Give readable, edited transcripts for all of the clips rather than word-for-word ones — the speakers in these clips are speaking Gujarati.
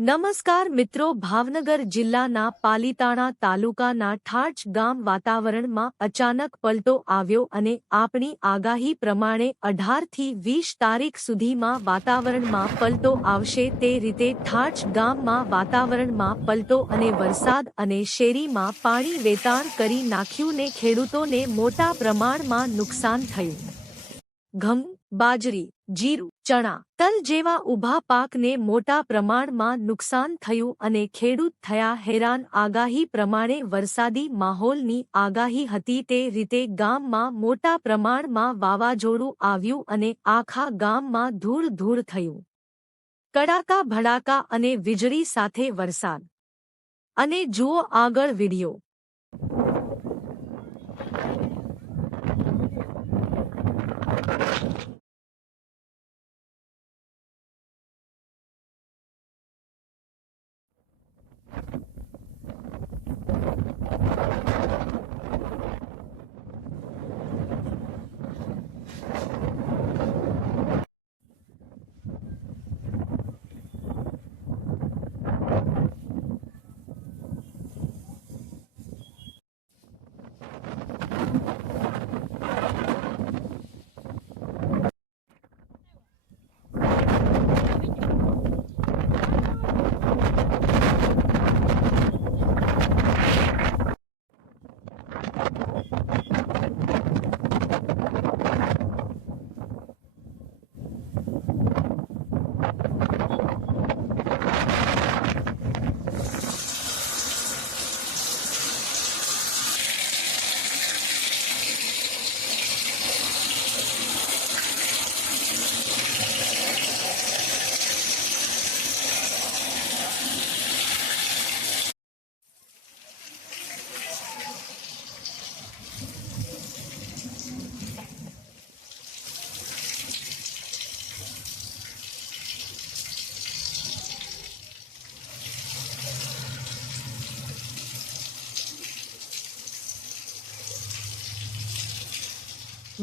નમસ્કાર મિત્રો, ભાવનગર જિલ્લાના પાલીતાણા તાલુકાના ઠાઠ ગામ વાતાવરણમાં અચાનક પલટો આવ્યો અને આપણી આગાહી પ્રમાણે 18 થી 20 તારીખ સુધીમાં વાતાવરણમાં પલટો આવશે તે રીતે ઠાઠ ગામમાં વાતાવરણમાં પલટો અને વરસાદ અને શેરીમાં પાણી વેતાણ કરી નાખ્યું ને ખેડૂતોને મોટા પ્રમાણમાં નુકસાન થયું. ઘઉં, બાજરી, જીરું, ચણા, તલ જેવા ઊભા પાકને મોટા પ્રમાણમાં નુકસાન થયું અને ખેડૂત થયા હેરાન. આગાહી પ્રમાણે વરસાદી માહોલની આગાહી હતી તે રીતે ગામમાં મોટા પ્રમાણમાં વાવાઝોડું આવ્યું અને આખા ગામમાં ધૂળ થયું. કડાકા ભડાકા અને વીજળી સાથે વરસાદ. અને જુઓ આગળ વિડિયો.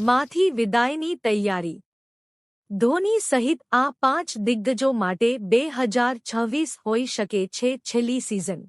માંથી વિદાયની તૈયારી. ધોની સહિત આ 5 દિગ્ગજો માટે 2026 હોઈ શકે છે છેલ્લી સિઝન.